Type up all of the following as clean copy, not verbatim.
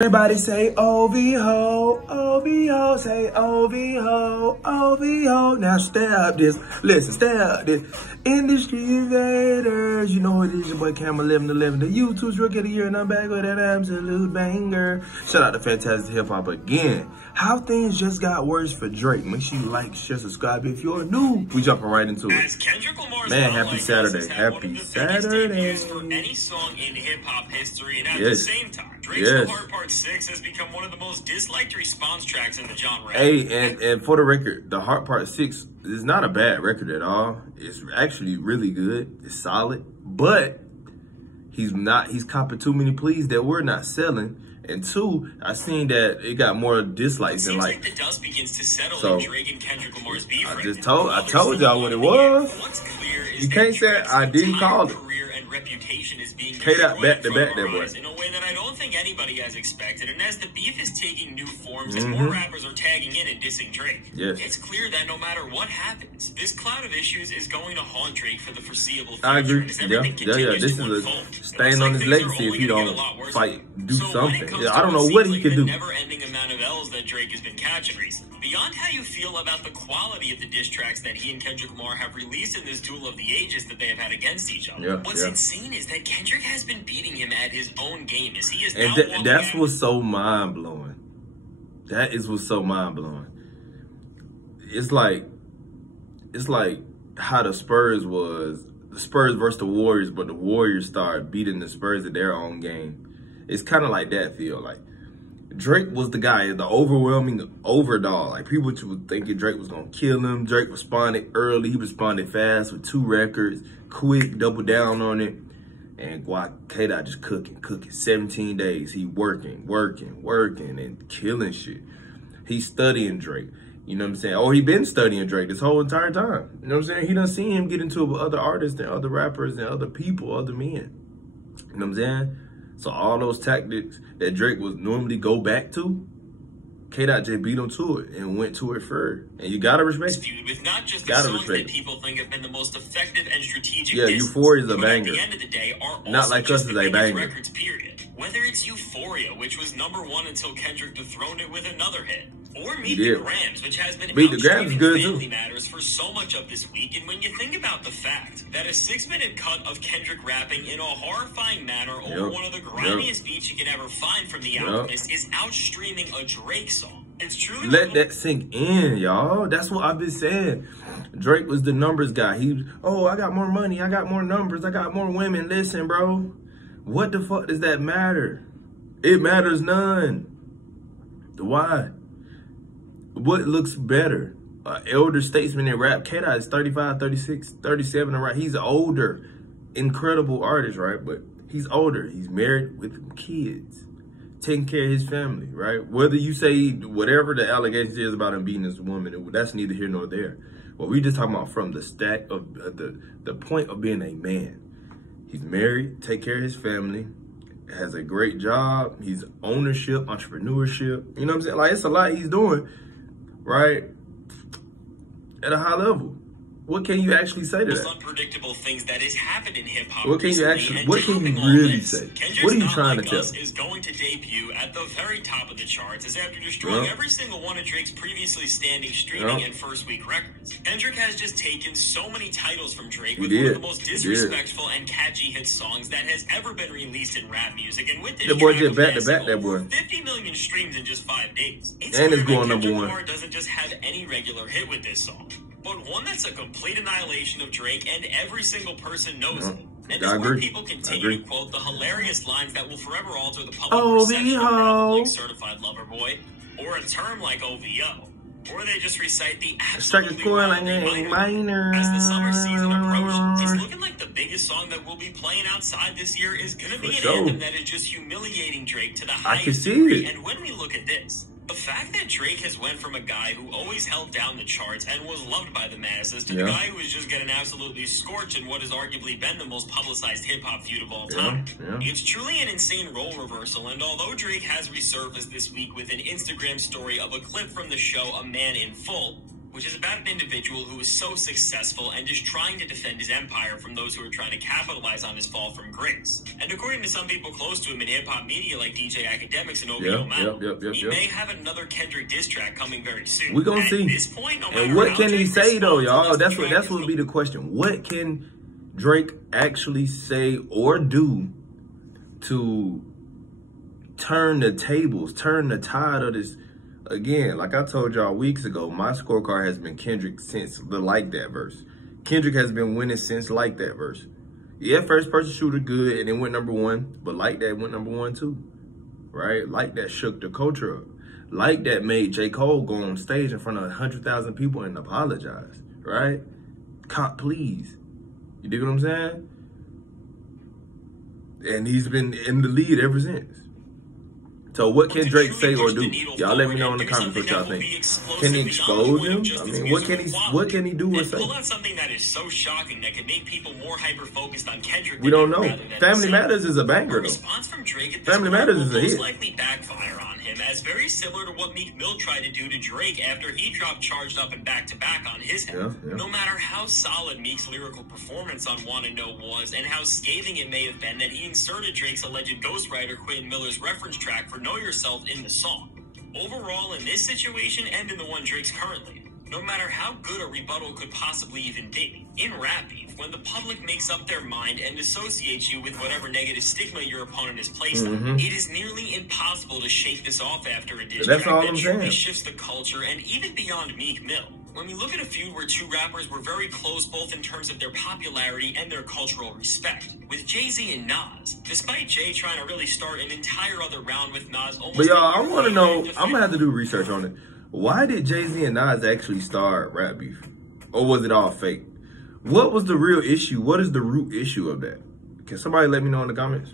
Everybody say OVO, OVO, say OVO, OVO. Now step this, listen, step this. Industry invaders, you know who it is, your boy Cam 1111, the YouTube's Rookie of the Year, and I'm back with an absolute banger. Shout out to Fantastic Hip Hop again. How things just got worse for Drake. Make sure you like, share, subscribe if you're new. We jumping right into it. Man, happy Saturday. Happy Saturday. For any song in hip hop history, and at the same time, Drake's The Heart Part 6 has become one of the most disliked response tracks in the genre. Hey, and for the record, The Heart Part 6 is not a bad record at all. It's actually really good. It's solid, but he's copping too many pleas that we're not selling. And two, I seen that it got more dislikes than like. The dust begins to settle in Drake and Kendrick Lamar's beef. I told y'all what it was. What's clear is you can't say I didn't call it. Career and reputation is being K-Dot back to back that boy. In a way that I don't think anybody has expected. And as the beef is taking new forms, as more rappers are tagging in and dissing Drake, it's clear that no matter what happens, this cloud of issues is going to haunt Drake for the foreseeable future. I agree. Yeah. This is a stain on his legacy if he don't fight, do something. Yeah, I don't know what he can do. Never-ending amount of L's that Drake has been catching recently. Beyond how you feel about the quality of the diss tracks that he and Kendrick Lamar have released in this duel of the ages that they have had against each other, what's insane is that Kendrick has been beating him at his own game as he is now that's what's so mind-blowing. That is what's so mind-blowing. It's like how the Spurs versus the Warriors, but the Warriors started beating the Spurs at their own game. It's kind of like that feel. Like Drake was the guy, the overwhelming overdog. Like people were thinking Drake was gonna kill him. Drake responded early. He responded fast with 2 records, quick, double down on it. And K-Dot just cooking. 17 days. He working, and killing shit. He's studying Drake. You know what I'm saying? Or he been studying Drake this whole entire time. You know what I'm saying? He done seen him get into it with other artists and other rappers and other people, other men. You know what I'm saying? So all those tactics that Drake would normally go back to, K-Dot just beat him to it and went to it first. And you gotta respect it. With not just the songs that people think have been the most effective and strategic. Yeah, Euphoria is a banger. At the end of the day, are not like us is a banger. Records, period. Whether it's Euphoria, which was #1 until Kendrick dethroned it with another hit, or Meet the Grams, which has been outstreaming Family Matters for so much of this week. And when you think about the fact that a 6-minute cut of Kendrick rapping in a horrifying manner over one of the grimiest beats you can ever find from The Alchemist is outstreaming a Drake song. It's truly let that sink in, y'all. That's what I've been saying. Drake was the numbers guy. I got more money, I got more numbers, I got more women. Listen, bro, what the fuck does that matter? It matters none. Why? What looks better? Elder statesman in rap. K-Dot is 35, 36, 37 in rap. He's older. Incredible artist, right? But he's older. He's married with kids. Taking care of his family, right? Whether you say whatever the allegations is about him beating this woman, that's neither here nor there. What we just talking about from the stack of the point of being a man. He's married, take care of his family, has a great job. He's ownership, entrepreneurship. You know what I'm saying? Like, it's a lot he's doing, right? At a high level. What can you actually say to that? Unpredictable things that has happened in hip hop. What can you really say? What are you trying to tell? Is going to debut at the very top of the charts as after destroying every single one of Drake's previously standing streaming and first week records. Kendrick has just taken so many titles from Drake with one of the most disrespectful and catchy hit songs that has ever been released in rap music. And with this, the boy just back to back that boy. 50 million streams in just 5 days. And it's going #1. Lamar doesn't just have any regular hit with this song, but one that's a complete annihilation of Drake, and every single person knows it. And it's where people continue to quote the hilarious lines that will forever alter the public perception of like Certified Lover Boy, or a term like OVO, or they just recite the absolutely minor. As the summer season approaches, it's looking like the biggest song that we'll be playing outside this year is going to be an anthem that is just humiliating Drake to the highest degree. And when we look at this, the fact that Drake has went from a guy who always held down the charts and was loved by the masses to the guy who is just getting absolutely scorched in what has arguably been the most publicized hip-hop feud of all time. It's truly an insane role reversal, and although Drake has resurfaced this week with an Instagram story of a clip from the show A Man in Full, which is about an individual who is so successful and is trying to defend his empire from those who are trying to capitalize on his fall from grace. And according to some people close to him in hip-hop media like DJ Academics and OVO Mal, he may have another Kendrick diss track coming very soon. We're going to see. At this point, no and what can he say, though, y'all? That's what would be the question. What can Drake actually say or do to turn the tables, turn the tide of this? Again, like I told y'all weeks ago, my scorecard has been Kendrick since the Like That verse. Kendrick has been winning since Like That verse. Yeah, First Person Shooter good and it went #1, but Like That went #1 too, right? Like That shook the culture up. Like That made J. Cole go on stage in front of 100,000 people and apologize, right? Please. You dig what I'm saying? And he's been in the lead ever since. So what can Drake say or do? Y'all let me know in the comments what y'all think. Can he expose him? I mean, what can he do or say? Pull out something that is so shocking that could make people more hyper-focused on Kendrick. We don't know. Family Matters is a banger though. Response from Drake at this Family Matters is a hit. Most likely backfire on him, as very similar to what Meek Mill tried to do to Drake after he dropped Charged Up and Back to Back on his head. No matter how solid Meek's lyrical performance on Wanna Know was, and how scathing it may have been that he inserted Drake's alleged ghostwriter Quentin Miller's reference track for Know Yourself in the song. Overall, in this situation and in the one Drake's currently, no matter how good a rebuttal could possibly even be, in rap beef, when the public makes up their mind and associates you with whatever negative stigma your opponent has placed on, it is nearly impossible to shake this off after a diss track that truly shifts the culture and even beyond Meek Mill. When we look at a feud where two rappers were very close both in terms of their popularity and their cultural respect, with Jay-Z and Nas, despite Jay trying to really start an entire other round with Nas almost... But y'all, I want to know, I'm going to have to do research on it. Why did Jay-Z and Nas actually start rap beef? Or was it all fake? What was the real issue? What is the root issue of that? Can somebody let me know in the comments?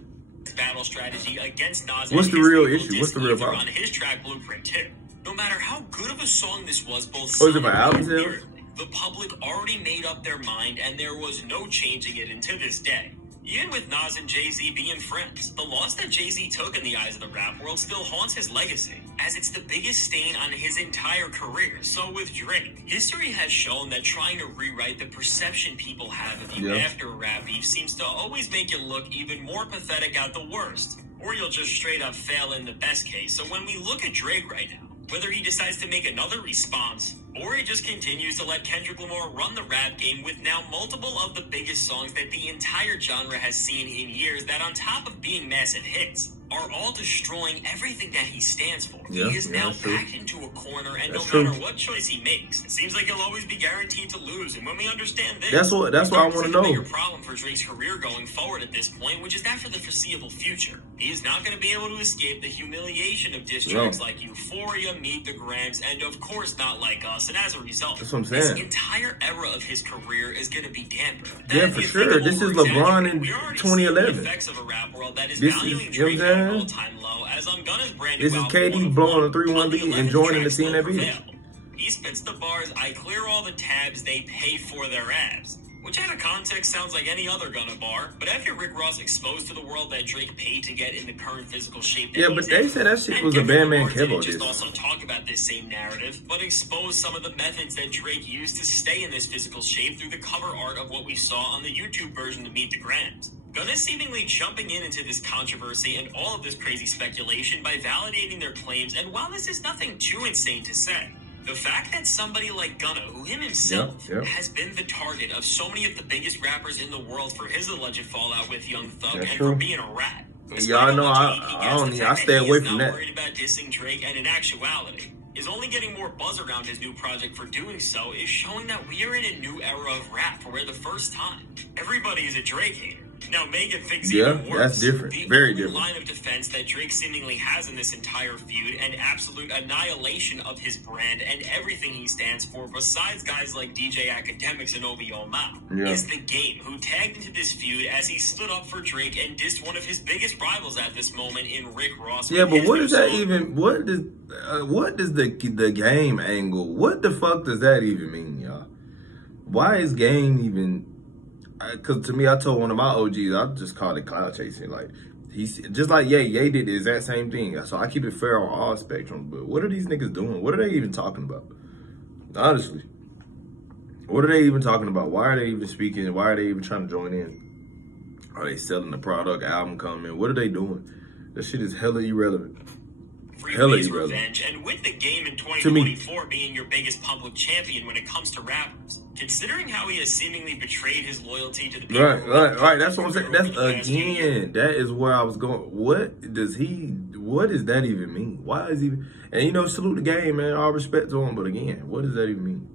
Battle strategy against Nas. What's the real issue? What's the real problem? On his track Blueprint too. No matter how good of a song this was, both was it my album sales? The public already made up their mind, and there was no changing it until this day. Even with Nas and Jay-Z being friends, the loss that Jay-Z took in the eyes of the rap world still haunts his legacy, as it's the biggest stain on his entire career. So with Drake, history has shown that trying to rewrite the perception people have of you after a rap beef seems to always make you look even more pathetic at the worst, or you'll just straight up fail in the best case. So when we look at Drake right now, whether he decides to make another response, or he just continues to let Kendrick Lamar run the rap game with now multiple of the biggest songs that the entire genre has seen in years that on top of being massive hits, are all destroying everything that he stands for. He is now backed into a corner, and no matter what choice he makes, it seems like he'll always be guaranteed to lose. And when we understand this, that's what I want to know. There's a bigger problem for Drake's career going forward at this point, which is that for the foreseeable future, he is not going to be able to escape the humiliation of diss tracks like Euphoria, Meet the Grams, and of course Not Like Us. And as a result, that's what I'm saying. This entire era of his career is going to be dampened. Yeah, for sure. This is LeBron in 2011. The effects of a rap world that is valuing Drake at an all-time low, as on Gunna's brand new album, KD blowing a 3-1 lead and joining the scene that video. He spits the bars, I clear all the tabs, they pay for their abs. Which out of context sounds like any other Gunna bar, but after Rick Ross exposed to the world that Drake paid to get in the current physical shape that but they said that shit was a Bandman Kevo just also talk about this same narrative, but expose some of the methods that Drake used to stay in this physical shape through the cover art of what we saw on the YouTube version of Meet the Grams. Gunna seemingly jumping into this controversy and all of this crazy speculation by validating their claims, and while this is nothing too insane to say, the fact that somebody like Gunna, who himself has been the target of so many of the biggest rappers in the world for his alleged fallout with Young Thug and for being a rat. Y'all know I stay away from that. Worried about dissing Drake, and in actuality, is only getting more buzz around his new project for doing so, is showing that we are in a new era of rap where the first time everybody is a Drake hater. Now, Megan thinks even worse. That's different. Very different. The line of defense that Drake seemingly has in this entire feud, and absolute annihilation of his brand and everything he stands for, besides guys like DJ Academics and OVO Mal, is The Game, who tagged into this feud as he stood up for Drake and dissed one of his biggest rivals at this moment in Rick Ross. Yeah, but what does that even? What does the Game angle? What the fuck does that even mean, y'all? Why is Game even? Because to me, I told one of my OGs, I just called it cloud chasing. Like, he's just like Ye did the exact same thing. So I keep it fair on all spectrums. But what are these niggas doing? What are they even talking about? Honestly. What are they even talking about? Why are they even speaking? Why are they even trying to join in? Are they selling the product, album coming? What are they doing? That shit is hella irrelevant. Freeway's revenge, and with the game in 2024 being your biggest public champion when it comes to rappers, considering how he has seemingly betrayed his loyalty to the people. Right. That's what I'm saying. That's again, that is where I was going. What does that even mean? Why is he? And you know, salute the game, man. All respect to him, but again, what does that even mean?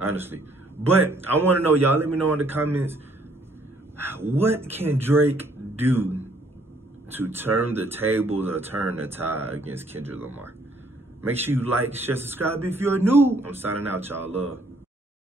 Honestly. But I want to know, y'all, let me know in the comments, what can Drake do to turn the tables or turn the tide against Kendrick Lamar? Make sure you like, share, subscribe if you're new. I'm signing out, y'all. Love.